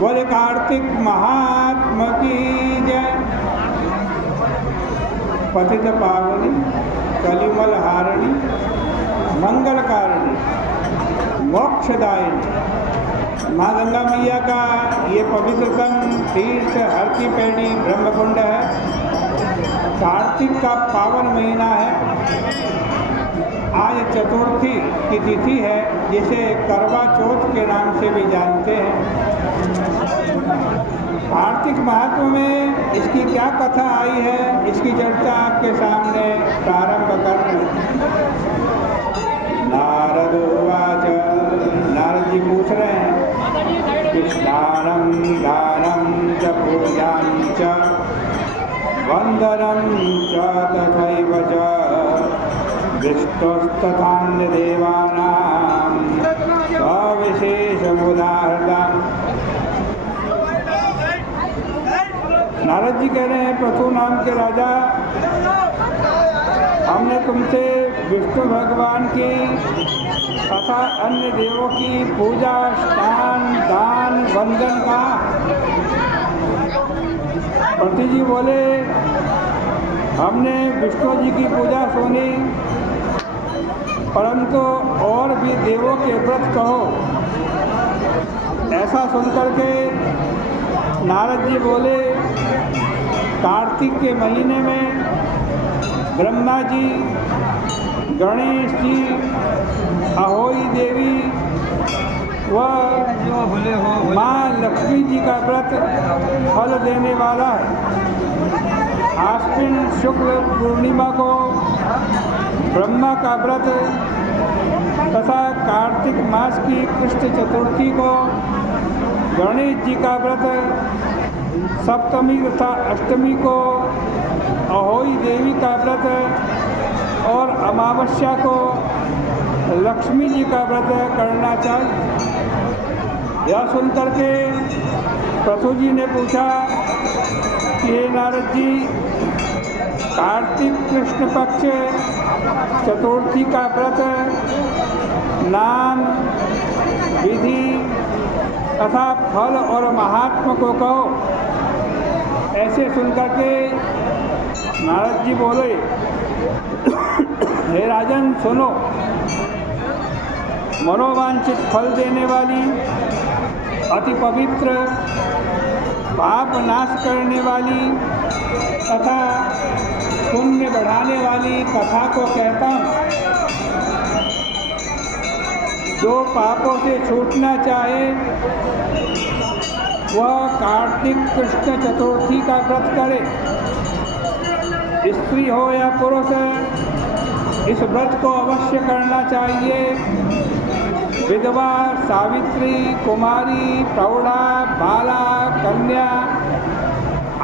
बोले कार्तिक महात्मा की जय। पतित पावनी कलिमल हारिणी मंगलकारिणी मोक्षदायिनी माँ गंगा मैया का ये पवित्रतम तीर्थ हर की पैड़ी ब्रह्मकुंड है। कार्तिक का पावन महीना है। आज चतुर्थी की तिथि है, जिसे करवा चौथ के नाम से भी जानते हैं। कार्तिक महत्व में इसकी क्या कथा आई है, इसकी चर्चा आपके सामने प्रारंभ कर रहे हैं। नारद उवाच, नारद जी पूछ रहे हैं कि स्नानं दानं च पूजां च वंदनं च तथैव च विष्णुस्तथान्य देवानां सविशेषमुदाहृतम्। नारद जी कह रहे हैं, पृथु नाम के राजा, हमने तुमसे विष्णु भगवान की तथा अन्य देवों की पूजा, स्नान, दान, वंदन का। पति जी बोले, हमने विष्णु जी की पूजा सुनी, परंतु और भी देवों के व्रत कहो। ऐसा सुनकर के नारद जी बोले, कार्तिक के महीने में ब्रह्मा जी, गणेश जी, अहोई देवी व माँ लक्ष्मी जी का व्रत फल देने वाला है। आश्विन शुक्ल पूर्णिमा को ब्रह्मा का व्रत तथा कार्तिक मास की कृष्ण चतुर्थी को गणेश जी का व्रत, सप्तमी तथा अष्टमी को अहोई देवी का व्रत और अमावस्या को लक्ष्मी जी का व्रत करना चाहिए। यह सुनकर के पृथु जी ने पूछा कि हे नारद जी, कार्तिक कृष्ण पक्ष चतुर्थी का व्रत, नाम, विधि तथा फल और महात्मा को कहो। ऐसे सुनकर के नारद जी बोले, हे राजन सुनो, मनोवांछित फल देने वाली, अति पवित्र, पाप नाश करने वाली तथा पुण्य बढ़ाने वाली कथा को कहता हूँ। जो पापों से छूटना चाहे वह कार्तिक कृष्ण चतुर्थी का व्रत करे। स्त्री हो या पुरुष, इस व्रत को अवश्य करना चाहिए। विधवा, सावित्री, कुमारी, प्रौढ़ा, बाला, कन्या,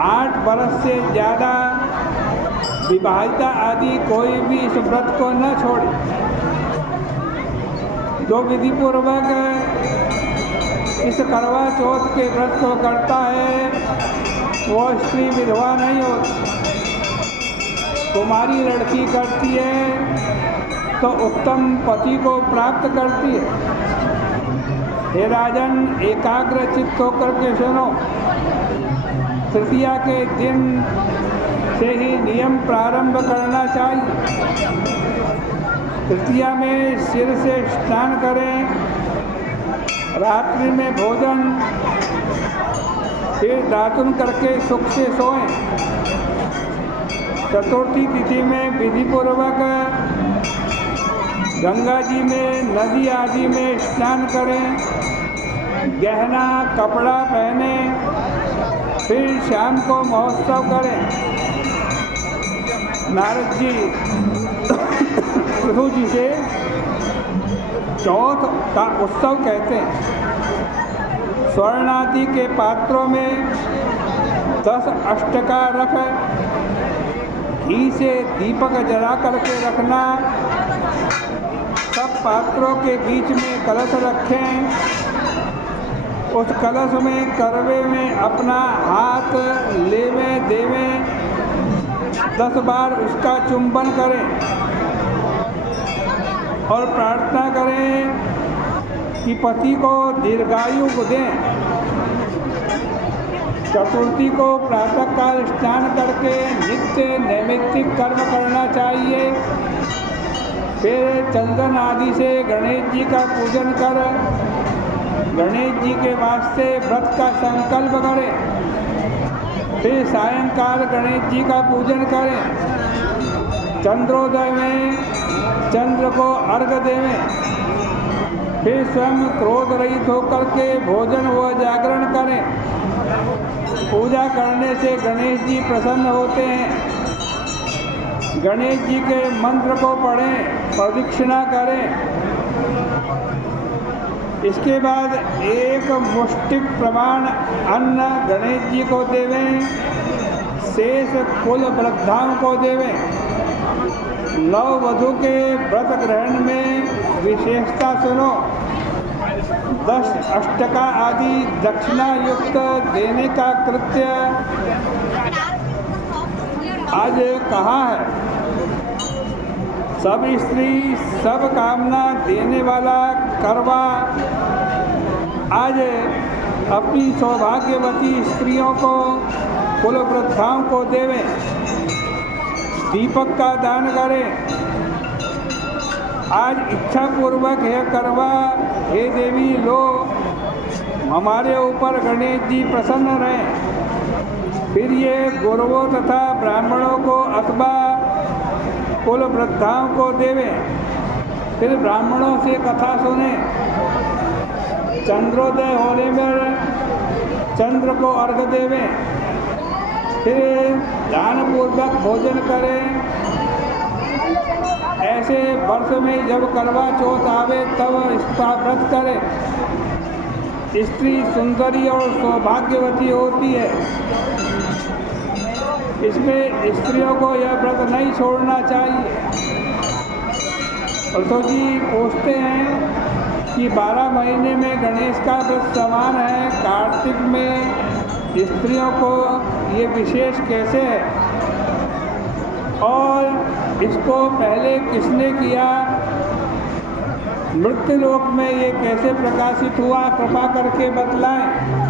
8 वर्ष से ज़्यादा विवाहिता आदि कोई भी इस व्रत को न छोड़े। जो विधि पूर्वक इस करवा चौथ के व्रत को करता है वो स्त्री विधवा नहीं होती। कुमारी लड़की करती है तो उत्तम पति को प्राप्त करती है। हे राजन, एकाग्र चित्त होकर के सुनो। तृतीया के दिन से ही नियम प्रारंभ करना चाहिए। तृतीया में सिर से स्नान करें, रात्रि में भोजन, फिर दातुन करके सुख से सोएं। चतुर्थी तिथि में विधि पूर्वक गंगा जी में, नदी आदि में स्नान करें, गहना कपड़ा पहने, फिर शाम को महोत्सव करें। नारद जी पृथु जी से चौथ का उत्सव कहते हैं। स्वर्ण आदि के पात्रों में 10 अष्टका रख घी से दीपक जला करके रखना। सब पात्रों के बीच में कलश रखें। उस कलश में करवे में अपना हाथ लेवें देवें, 10 बार उसका चुंबन करें और प्रार्थना करें कि पति को दीर्घायु दें। चतुर्थी को प्रातःकाल स्नान करके नित्य नैमित्तिक कर्म करना चाहिए। फिर चंदन आदि से गणेश जी का पूजन कर गणेश जी के वास्ते व्रत का संकल्प करें। फिर सायंकाल गणेश जी का पूजन करें। चंद्रोदय में चंद्र को अर्घ्य देवें। फिर स्वयं क्रोध रहित होकर के भोजन व जागरण करें। पूजा करने से गणेश जी प्रसन्न होते हैं। गणेश जी के मंत्र को पढ़ें, प्रदक्षिणा करें। इसके बाद एक मुष्टिक प्रमाण अन्न गणेश जी को देवें। शेष कुल वृद्धाओं को देवें। नववधू के व्रत ग्रहण में विशेषता सुनो। 10 अष्टका आदि दक्षिणा युक्त देने का कृत्य आज कहाँ है? सब स्त्री सब कामना देने वाला करवा आज अपनी सौभाग्यवती स्त्रियों को कुल वृद्धाओं को देवें। दीपक का दान करें। आज इच्छा पूर्वक है करवा, हे देवी लो हमारे ऊपर गणेश जी प्रसन्न रहें। फिर ये गुरुओं तथा ब्राह्मणों को अथवा कुल वृद्धाओं को देवें। फिर ब्राह्मणों से कथा सुने। चंद्रोदय होने में चंद्र को अर्घ्य देवें। फिर दानपूर्वक भोजन करें। ऐसे वर्ष में जब करवा चौथ आवे तब इसका व्रत करें। स्त्री सुंदरी और सौभाग्यवती होती है। इसमें स्त्रियों को यह व्रत नहीं छोड़ना चाहिए। तो जी पूछते हैं कि 12 महीने में गणेश का व्रत समान है, कार्तिक में स्त्रियों को ये विशेष कैसे है और इसको पहले किसने किया, मृत्युलोक में ये कैसे प्रकाशित हुआ, कृपा करके बतलाएं।